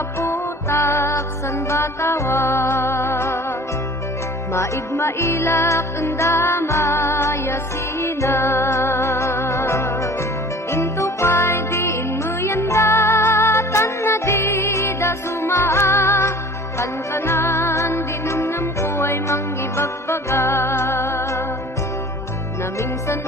maputak san batawa, maigmailak undama yasina. Into pay diin mo yanda, tan na di da sumaa, kankanan dinumnam ko ay mangibagbaga, namingsan